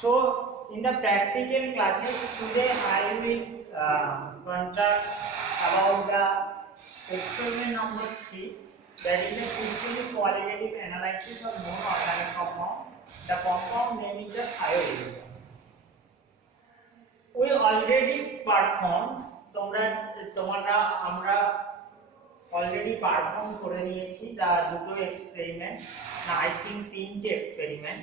So in the practical classes today I will conduct about the experiment number 3, that is the systemic qualitative analysis of non-organic compound. The compound name is the thiourea. We already performed, আমরা already perform করে নিয়েছি দুটো experiment, I think তিনটে experiment.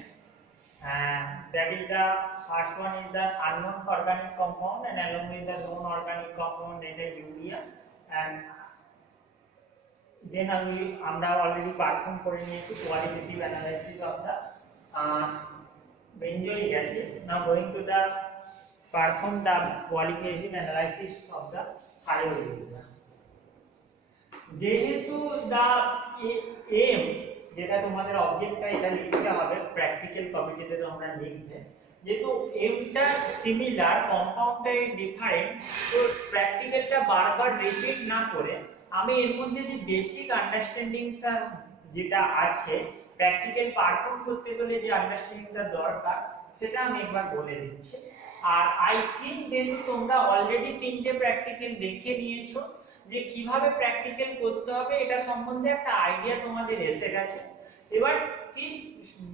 That is the first one is the unknown organic compound, and along with the known organic compound that is urea, and then আমরা already perform করে নিয়েছি qualitative analysis of the benzoic acid. Now going to the perform the qualitative analysis of the thiourea. যেহেতু the aim যেটা তোমাদের অবজেক্টটা এটা লিখতে হবে প্র্যাকটিক্যাল কপিতে তোমরা লিখবে, যেহেতু এমটা সিমিলার কম্পাউন্ডটা ডিফারেন্ট, তো প্র্যাকটিক্যালটা বারবার রিপিট না করে আমি এর মধ্যে যে বেসিক আন্ডারস্ট্যান্ডিংটা যেটা আছে প্র্যাকটিক্যাল পারফর্ম করতে গেলে যে আন্ডারস্ট্যান্ডিংটা দরকার সেটা আমি একবার বলে দিচ্ছি. আর আই থিঙ্ক যেহেতু তোমরা অলরেডি তিনটে প্র্যাকটিক্যাল দেখে নিয়েছো, যে কিভাবে প্র্যাকটিক্যাল করতে হবে এটা সম্বন্ধে একটা আইডিয়া তোমাদের এসে গেছে. এবার কি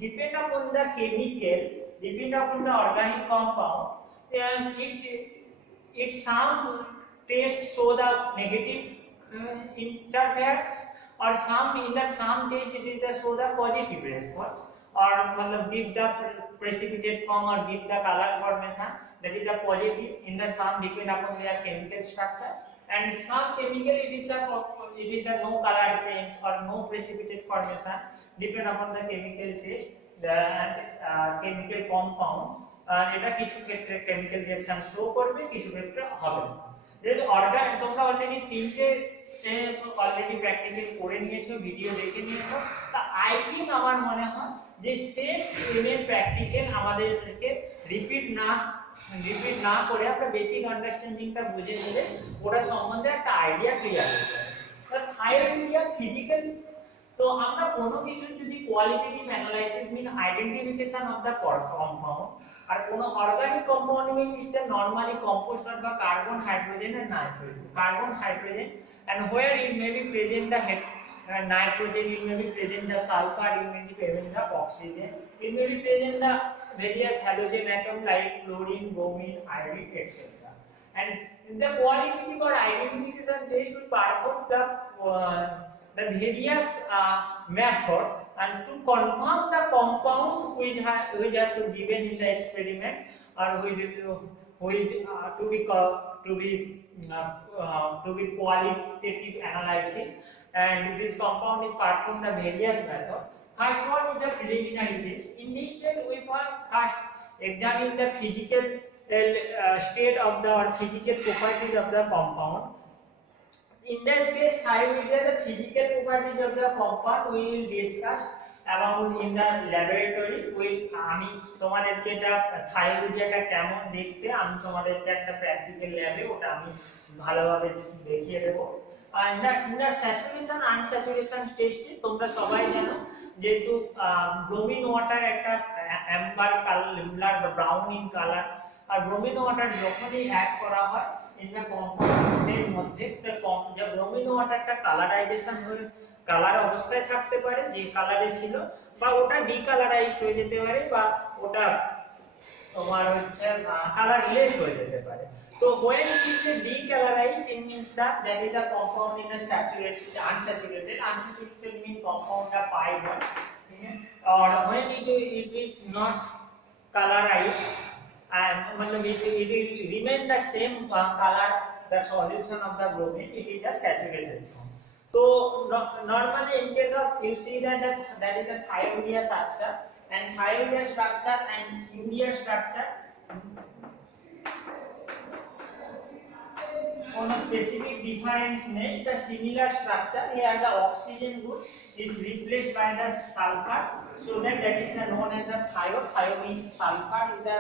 depend upon the chemical, depend upon the organic compound, it some taste show the negative interference, or some in that some taste it is the show the positive response, or matlab give the precipitate form or give the color formation, that is the positive. In the some depend upon their chemical structure, and some chemical it is the no color change or no precipitate formation, depend upon the chemical taste, the chemical compound. এটা কিছু ক্ষেত্রে chemical reaction show করবে, কিছু ক্ষেত্রে হবে না. যেহেতু অর্গানিক তোমরা অলরেডি তিনটে অলরেডি প্র্যাকটিক্যাল করে নিয়েছো, ভিডিও দেখে নিয়েছো, তা আই থিঙ্ক আমার মনে হয় যে সেম এর প্র্যাকটিক্যাল আমাদেরকে রিপিট না করে আমরা বেসিক আন্ডারস্ট্যান্ডিংটা বুঝে নিলে ওটা সম্বন্ধে একটা আইডিয়া ক্লিয়ার হয়ে যাবে. থাইরয়েড ফিজিক্যাল, তো আমরা কোনো কিছু যদি qualitative analysis mean identification of the compound, আর কোনো organic compound means the normally composed of the carbon, hydrogen and nitrogen. Carbon, hydrogen, and where it may be present the nitrogen, it may be present the sulfur, it may be present the oxygen, it may be present the various halogen atom like chlorine, bromine, iodine, etc. And the qualitative or identification test will perform the various method and to confirm the compound which have to given in the experiment, or which to be qualitative analysis, and this compound is performed the various method. First one is the preliminary test. In this step we first examine the physical state of the or physical properties of the compound. In this case, the physical properties of the compound we will discuss about in the laboratory. আমি তোমাদেরকে এটা থাইরয়েডটা কেমন দেখতে আমি তোমাদেরকে একটা প্র্যাকটিক্যাল ল্যাবে ওটা আমি ভালোভাবে দেখিয়ে দেব. in the saturation unsaturation টেস্টে তোমরা সবাই জানো যেহেতু ব্রোমিন ওয়াটার একটা অ্যাম্বার কালার বা ব্রাউন ইন কালার, আর ব্রোমিন ওয়াটার যখনই অ্যাড করা হয় in the কম্পাউন্ডের মধ্যে যে ব্রোমিন ওয়াটারটা কালারাইজেশন হয়ে কালার অবস্থায় থাকতে পারে যে কালারে ছিল, বা ওটা ডিকালারাইজড হয়ে যেতে পারে, বা ওটা তোমার হচ্ছে কালারলেস হয়ে যেতে পারে. তো when it is decolorized, it means that is the compound in a saturated unsaturated mean compound the pi bond, or when it is not colorized, and it will remain the same color, the solution of the bromine, it is the saturated form. So normally in case of you see that is the thiourea structure, and thiourea structure and urea structure on a specific difference near the similar structure. Here the oxygen group is replaced by the sulfur, so that is the known as the thio is sulfur. Is the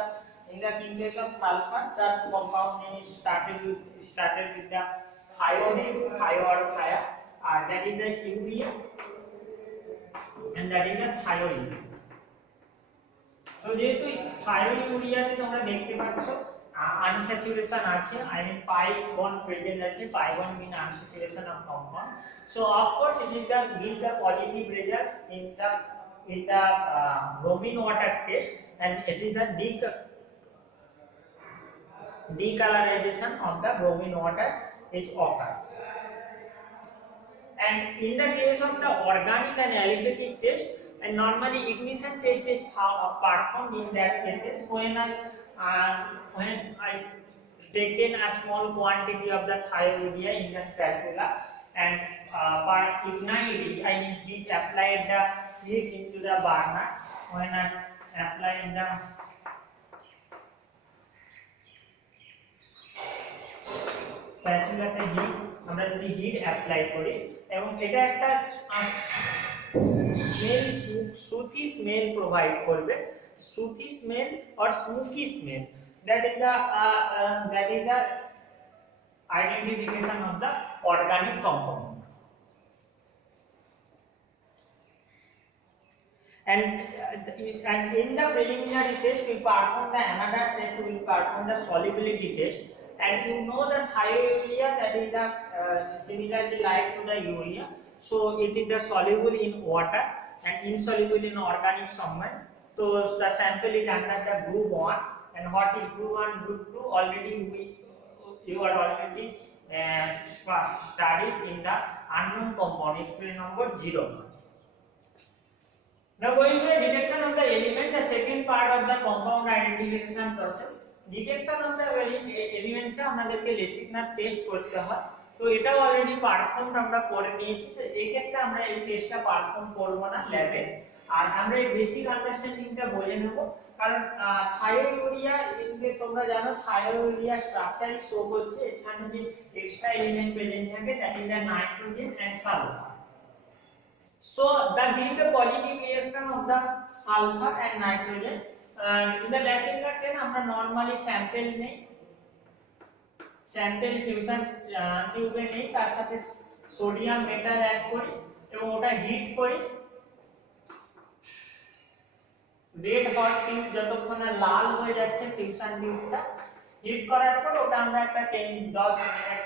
in the case of sulfur, the compound name is started with the thio name, thio or thia, that is the urea, and that is the thiourea. So যেহেতু থায়োইউরিয়াতে তোমরা দেখতে পাচ্ছ unsaturation আছে, I mean pi bond present আছে, pi bond mean unsaturation of compound. So of course it is the give the positive result in the bromine water test, and it is the decolorization of the bromine water which occurs. And in the case of the organic and aliphatic test, and normally ignition test is performed in that cases when I taken a small quantity of the thiourea in the spatula and per ignite, I mean heat applied the heat into the burner. When I apply the স্প্যাচুলাতে heat, আমরা যদি hit apply করি এবং এটা একটা স্মেল, সুথি smell provide করবে, sooty smell or smoky smell, that is the identification of the organic compound. And in the preliminary test we perform the another test, we perform the solubility test. And you know that thiourea, that is the similarly like to the urea, so it is the soluble in water and insoluble in organic solvent. So the sample is under the group 1, and what is group 1, group 2 already you are already studied in the unknown compound experiment number 0. Now going to the detection of the element, the second part of the compound identification process. Detection of the elements আমাদেরকে লেসিগনার টেস্ট করতে হয়, তো এটাও already perform আমরা করে নিয়েছি। তো এই ক্ষেত্রে আমরা এই টেস্টটা পারফর্ম করব না ল্যাবে, আর আমরা এই বেসিক আন্ডারস্ট্যান্ডিংটা বলে নেব। কারণ থায়োইউরিয়া ইনকে তোমরা জানো থায়োইউরিয়া স্ট্রাকচারই শো করছে, এখানে যে এক্সট্রা এলিমেন্ট প্রেজেন্ট থাকে that is the nitrogen and sulphur. So the give the positive reaction of the sulfur and nitrogen. In the Lasinger 10 আমরা normally sample নেই, sample fusion টিউবে নেই, তার সাথে সোডিয়াম মেটাল অ্যাড করি এবং ওটা হিট করি। রেড হট টিউব যতক্ষণ না লাল হয়ে যাচ্ছে ফিউশন টিউবটা, হিট করার পর ওটা আমরা একটা 10-10 মিনিট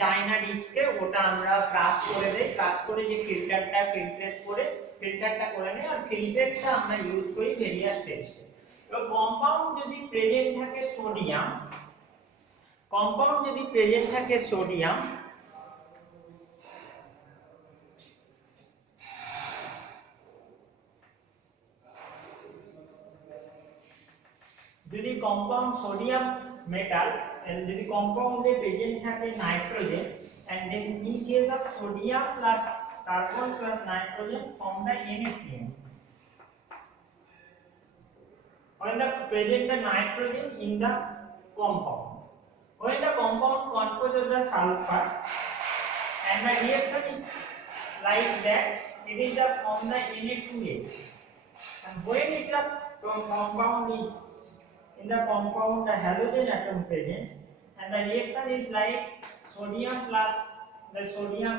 চাইনা ডিস্কে ওটা আমরা ক্রাশ করে দেই, ক্রাশ করে যে ফিল্টারটা ফিল্ট্রেট করে ফিল্টারটা করে নেই, আর ফিল্ট্রেটটা আমরা ইউজ করি ভেরিয়াস টেস্টে। তো কম্পাউন্ড যদি প্রেজেন্ট থাকে সোডিয়াম, কম্পাউন্ড যদি প্রেজেন্ট থাকে সোডিয়াম, যদি কম্পাউন্ড সোডিয়াম মেটাল, যদি কম্পাউন্ডে প্রেজেন্ট থাকে nitrogen, and then in case of sodium plus carbon plus nitrogen form the NaCN. When the present the nitrogen in the compound, when the compound composed of the sulfur and the reaction is like that, it is the form the Na2H, and when it the compound is in the compound the halogen atom present, and the reaction is like sodium plus the sodium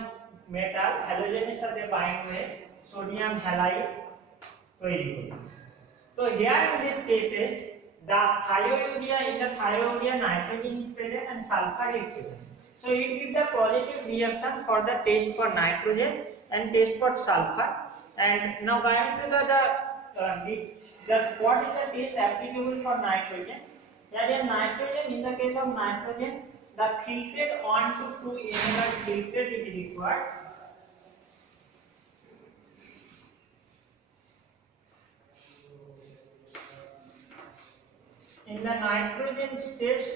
metal halogeনের সাথে bind হয়ে sodium halide তৈরি করে। So here in these cases the thiourea, in the thiourea nitrogen is present and sulfur is present, so it gives the positive reaction for the test for nitrogen and test for sulfur. And now going to the what is the test applicable for nitrogen? Here is nitrogen, in the case of nitrogen the filtered 1 to 2 ml filtrate is required. In the nitrogen test,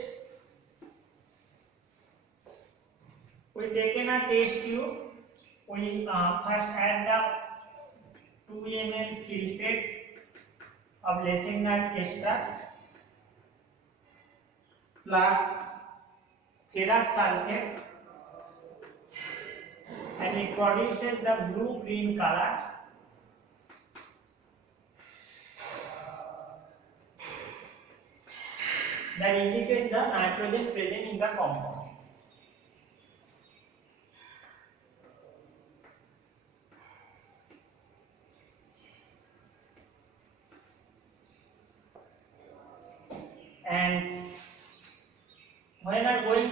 we taken a test tube, we first add the 2 ml filtrate of Lasinger ester plus ferrous sulfate, and it produces the blue-green color. That indicates the nitrogen present in the compound.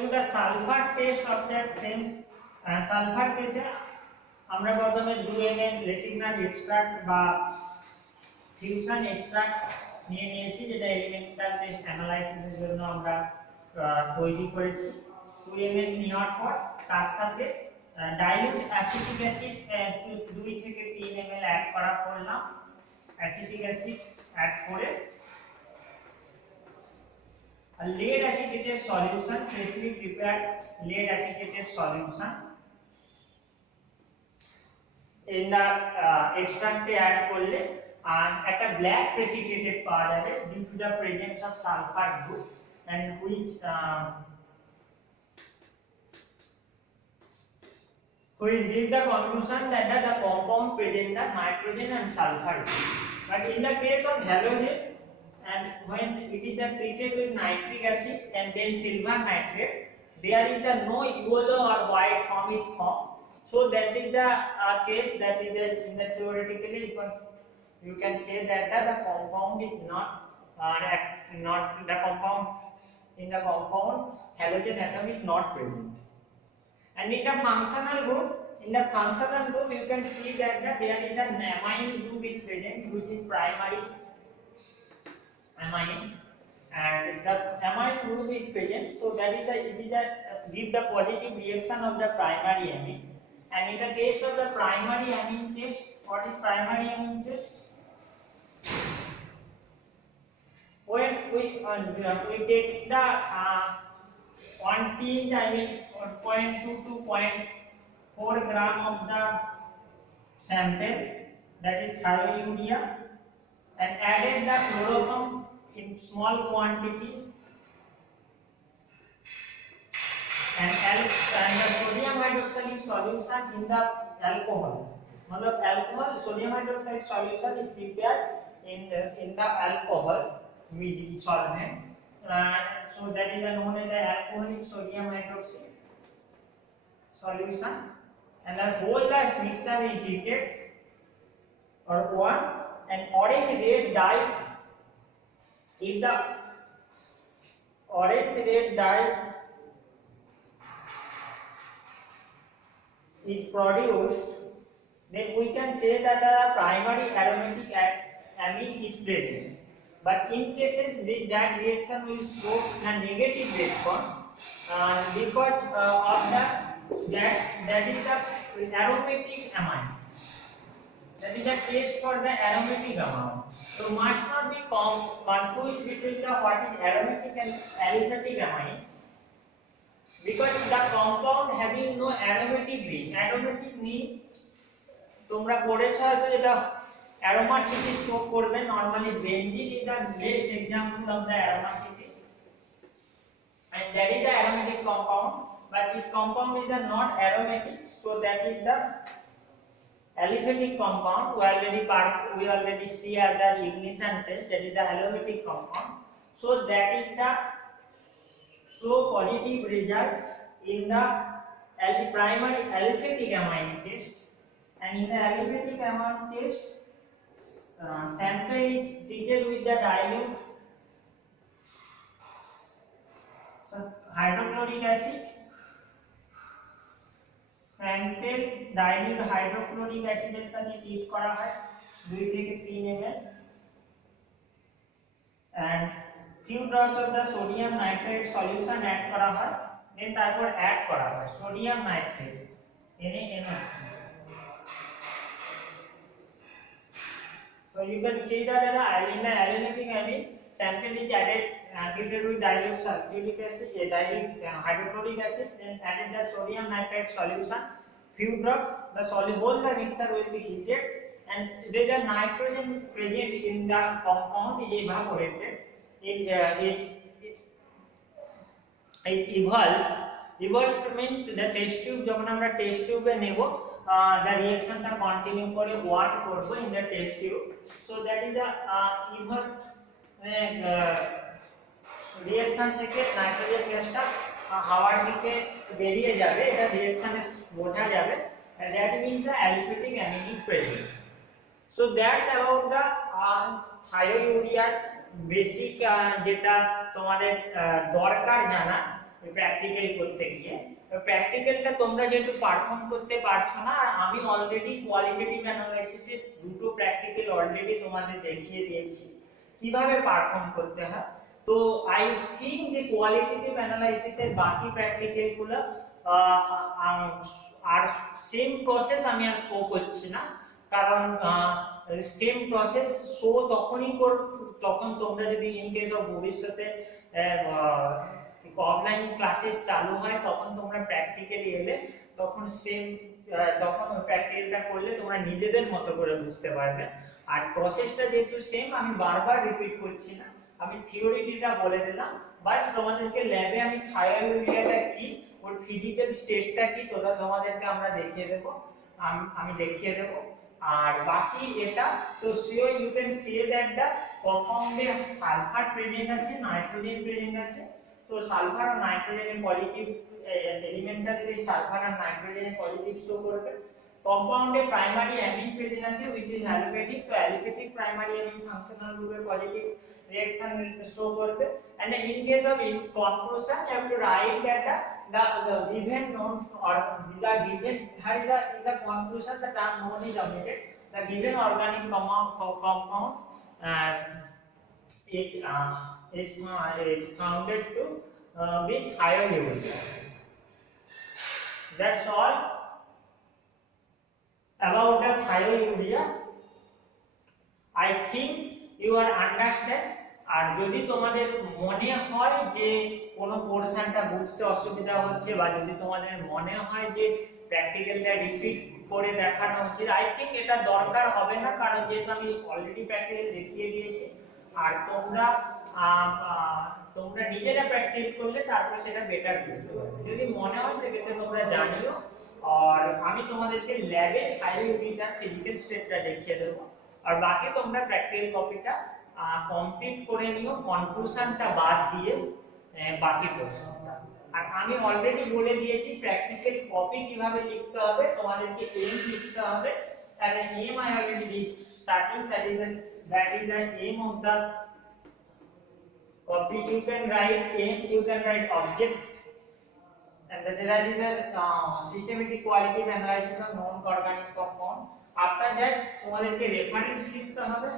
to the sulfur test of that same sulfur case আমরা প্রথমে 2 ml রেসিগনাস এক্সট্রাক্ট বা fusion extract নিয়ে নিয়েছি, যেটা elemental test অ্যানালাইসিসের জন্য আমরা তৈরি করেছি। 2 ml নেওয়ার পর তার সাথে ডাইলিউট অ্যাসিটিক অ্যাসিড 2 থেকে 3 ml অ্যাড করা করলাম। অ্যাসিটিক অ্যাসিড অ্যাড করে a lead acetate solution, freshly prepared lead acetate solution in the extract add করলে আর একটা black precipitate পাওয়া যাবে due to the presence of sulfur group and which give the conclusion that the compound present the nitrogen and sulfur group. But in the case of halogen, and when it is treated with nitric acid and then silver nitrate, there is no yellow or white form is formed. So that is the case that is in the theoretically you can say that the compound is not the compound in the compound halogen atom is not present. And in the functional group, you can see that there is an amine group is present, which is primary amine, and the amine group is present. So that is give the positive reaction of the primary amine. And in the case of the primary amine test, what is primary amine test? When we take the 1 pinch, I mean 0.2 to 0.4 gram of the sample, that is thiourea, and added the chloroform in small quantity and the sodium hydroxide solution in the alcohol. मतलब alcohol sodium hydroxide solution is prepared in the alcohol with the solvent. So that is known as the alcoholic sodium hydroxide solution, and the whole mixture is heated or one, and orange red dye, if the orange red dye is produced, then we can say that the primary aromatic amine is present. But in cases that reaction will show a negative response because of that is the aromatic amine. That is the test for the aromatic amount. So must not be confused between what is aromatic and aliphatic amine, because the compound having no aromatic ring. Aromatic ring তোমরা পড়েছো হয়তো, যেটা aromaticity show করবে। Normally benzene is the best example of the aromaticity, and that is the aromatic compound. But if compound is not aromatic, so that is the aliphatic compound. We already see at the ignition test, that is the aromatic compound. So that is the positive result in the primary aliphatic amine test. And in the aliphatic amine test, sample is treated with the dilute hydrochloric acid. Sample dilute hydrochloric acid এর সাথে ট্রিট করা হয় 2 থেকে 3 ml, and few drops of the sodium nitrate solution add করা হয়, then তারপর add করা হয় sodium nitrate NaNO. So you can see that in the aromatic amine, sample is added treated with dilute sulfuric acid, dilute hydrochloric acid, then added the sodium nitrate solution, few drops. The whole mixture will be heated, and there is nitrogen present in the compound is evaporated. It evolved means the test tube, যখন আমরা টেস্ট টিউবে নেব, the reaction টা কন্টিনিউ করে ওয়াট করব in the test tube. So that is the reaction থেকে নাইট্রোজেন গ্যাসটা হাওয়ার দিকে বেরিয়ে যাবে, এটা রিঅ্যাকশনে বোঝা যাবে, and that means the aliphatic amine is present. So that's about the thiourea basic যেটা তোমাদের দরকার জানা প্র্যাকটিক্যাল করতে গিয়ে। প্র্যাকটিক্যালটা তোমরা যেহেতু পারফর্ম করতে পারছো না, আর আমি অলরেডি কোয়ালিটেটিভ অ্যানালাইসিসের দুটো প্র্যাকটিক্যাল অলরেডি তোমাদের দেখিয়ে দিয়েছি কিভাবে পারফর্ম করতে হয়। তো আই থিঙ্ক যে কোয়ালিটেটিভ অ্যানালাইসিসের বাকি প্র্যাকটিক্যাল গুলো আর সেম প্রসেস আমি আর শো করছি না, কারণ সেম প্রসেস শো তখনই তখন তোমরা যদি ইন কেস অফ ভবিষ্যতে অফলাইন ক্লাসেস চালু হয়, তখন তোমরা প্র্যাকটিক্যালি এলে তখন তখন প্র্যাকটিক্যালটা করলে তোমরা নিজেদের মতো করে বুঝতে পারবে। আর প্রসেসটা যেহেতু সেম, আমি বারবার রিপিট করছি না, আমি থিওরিটা বলে দিলাম। বাস তোমাদেরকে ল্যাবে আমি থায়োরিয়াটা কি, ওর ফিজিক্যাল স্টেটটা কি তোমাদেরকে আমরা দেখিয়ে দেব, আমি দেখিয়ে দেব। আর বাকি এটা তো sure you can see that the কম্পাউন্ডে সালফার প্রেজেন্ট আছে, নাইট্রোজেন প্রেজেন্ট আছে। তো সালফার আর নাইট্রোজেনের পজিটিভ এলিমেন্টটা যদি সালফার আর নাইট্রোজেনের পজিটিভ শো করবে। কম্পাউন্ডে প্রাইমারি অ্যামিন প্রেজেন্ট আছে which is aliphatic, তো aliphatic primary amine functional group এর পজিটিভ reaction শো করবে। and in case of in conclusion you have to write that the given known or the given in the conclusion the term known is omitted. The given organic compound is founded to be thiourea. That's all about the thiourea. I think you are understand. আর যদি তোমাদের মনে হয় যে কোনো পোরশনটা বুঝতে অসুবিধা হচ্ছে, বা যদি তোমাদের মনে হয় যে প্র্যাকটিক্যালটা রিপিট করে দেখানো উচিত, আই থিঙ্ক এটা দরকার হবে না, কারণ যেহেতু আমি অলরেডি প্র্যাকটিক্যাল দেখিয়ে দিয়েছি। আর তোমরা নিজেরা প্র্যাকটিস করলে তারপর সেটা বেটার বুঝতে পারবে। যদি মনে হয় সেক্ষেত্রে তোমরা জানিও। আর আমি তোমাদেরকে ল্যাবে থায়োরিয়াটার ফিজিক্যাল স্টেটটা দেখিয়ে দেবো। আর বাকি তোমরা প্র্যাকটিক্যাল কপিটা কমপ্লিট করে নিও, কনক্লুশনটা বাদ দিয়ে বাকি পোরশনটা। আর আমি অলরেডি বলে দিয়েছি প্র্যাকটিক্যাল কপি কিভাবে লিখতে হবে। তোমাদেরকে এম লিখতে হবে। তাহলে M I already starting, that is the aim of the copy. You can write aim, you can write object, and that is the systematic qualitative analysis of non-organic compound. After that তোমাদেরকে রেফারেন্স লিখতে হবে।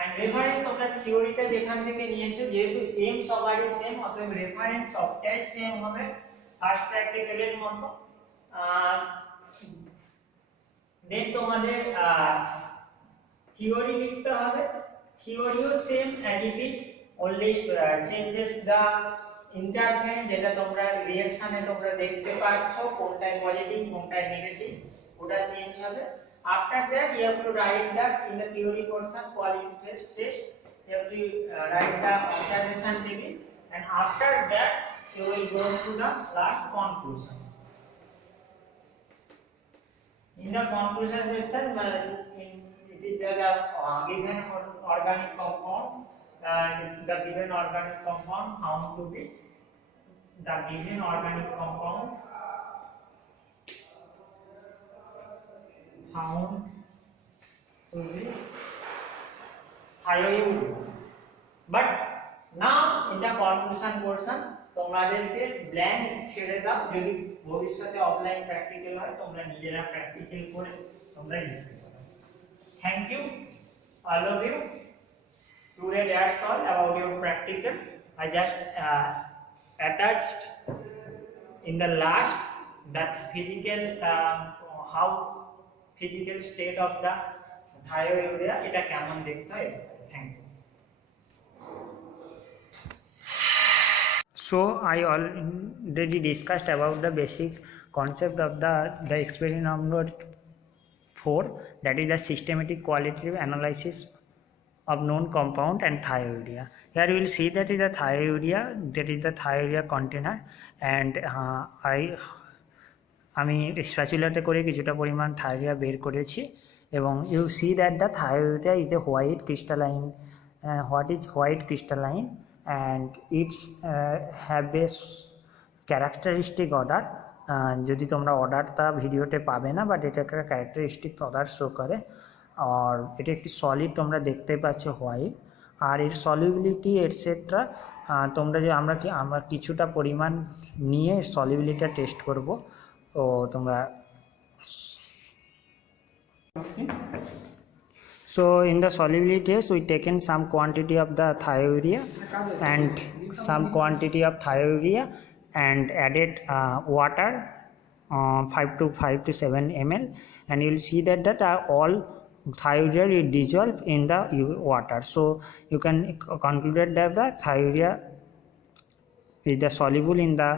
and reference তোমরা থিওরিটা যেখান থেকে নিয়েছো, যেহেতু এম সবারই সেম, অতএব রেফারেন্স সবটাই সেম হবে ফার্স্ট প্র্যাকটিক্যালের মতো। দেন তোমাদের থিওরি লিখতে হবে। থিওরিও same as it is, only changes the interference, যেটা তোমরা রিঅ্যাকশনে তোমরা দেখতে পাচ্ছ কোনটায় পজিটিভ কোনটায় নেগেটিভ, ওটা চেঞ্জ হবে। After that you have to write that in the theory portion qualitative test, you have to write the observation taken, and after that you will go to the last conclusion. In the conclusion section it is the given organic compound, and the given organic compound found to be the given organic compound found to be thiourea. But now in the conclusion portion তোমাদেরকে ব্ল্যাঙ্ক ছেড়ে দাও, যদি ভবিষ্যতে offline practical হয় তোমরা নিজেরা প্র্যাকটিক্যাল করে তোমরা লিখতে পারো। Thank you all of you. Today that's all about your practical. I just attached in the last that physical how physical state of the thiourea এটা কেমন দেখতে হয়। Thank you. So I already discussed about the basic concept of the experiment number 4, that is the systematic qualitative analysis of known compound and thiourea. Here you will see that is the thiourea container, and আমি স্প্যাচুলাতে করে কিছুটা পরিমাণ থায়োরিয়া বের করেছি, এবং you see that the thiourea is a white crystalline, white crystalline, and it's have a characteristic order. যদি তোমরা অর্ডারটা ভিডিওতে পাবে না, বাট এটা একটা ক্যারেক্টারিস্টিক অর্ডার শো করে। আর এটা একটি সলিড তোমরা দেখতে পাচ্ছ হোয়াইট, আর এর সলিবিলিটি এটসেট্রা তোমরা যে আমরা কিছুটা পরিমাণ নিয়ে সলিবিলিটি টেস্ট করব। তো তোমরা so in the solubility test we taken some quantity of the thiourea and some quantity of thiourea and added water 5 to 7 ml, and you will see that all thiourea is dissolved in the water. So you can conclude that the thiourea is the soluble in the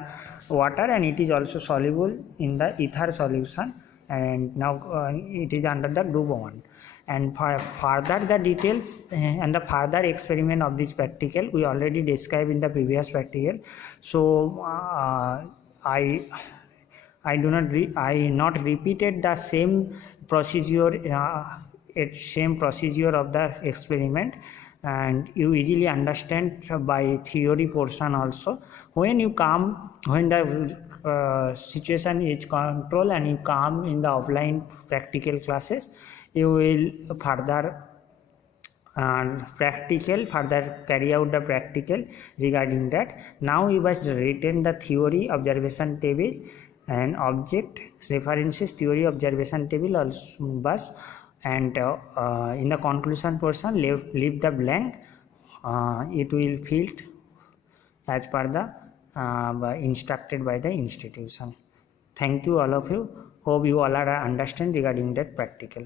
water and it is also soluble in the ether solution, and now it is under the group 1. And further the details and the further experiment of this practical we already described in the previous practical. So I not repeated the same procedure of the experiment, and you easily understand by theory portion also. When the situation is controlled and you come in the offline practical classes, you will further carry out the practical regarding that. Now you must retain the theory, observation table and object references, theory, observation table also bus, and in the conclusion portion leave the blank. It will filled as per the instructed by the institution. Thank you all of you. Hope you all are understand regarding that practical.